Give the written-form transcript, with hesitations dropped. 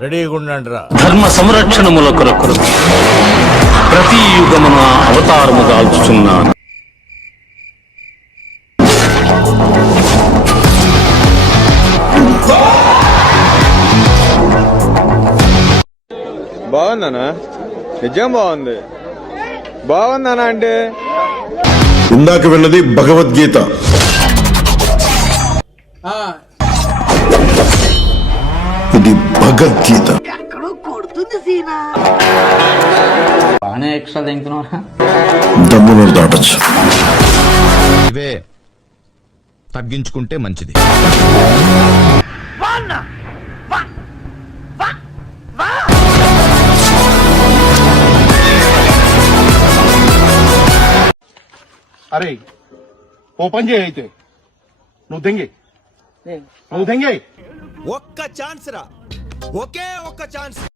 ధర్మ సంరక్షణముల కొరకు ప్రతి యుగమున అవతారము దాల్చుచున్నాను. బాగుందనా? నిజం బాగుంది. బాగుందనా అంటే ఇందాక విన్నది భగవద్గీత. ఇది భగవద్గీత. బాగానే ఎక్స్ట్రా తింటున్నారా? దమ్మును దాటచ్చు. ఇవే తగ్గించుకుంటే మంచిది. అరే ఓపెన్ చేయి, అయితే నువ్వు దెంగే ఒక్క ఛాన్స్ రా, ఒకే ఒక్క ఛాన్స్.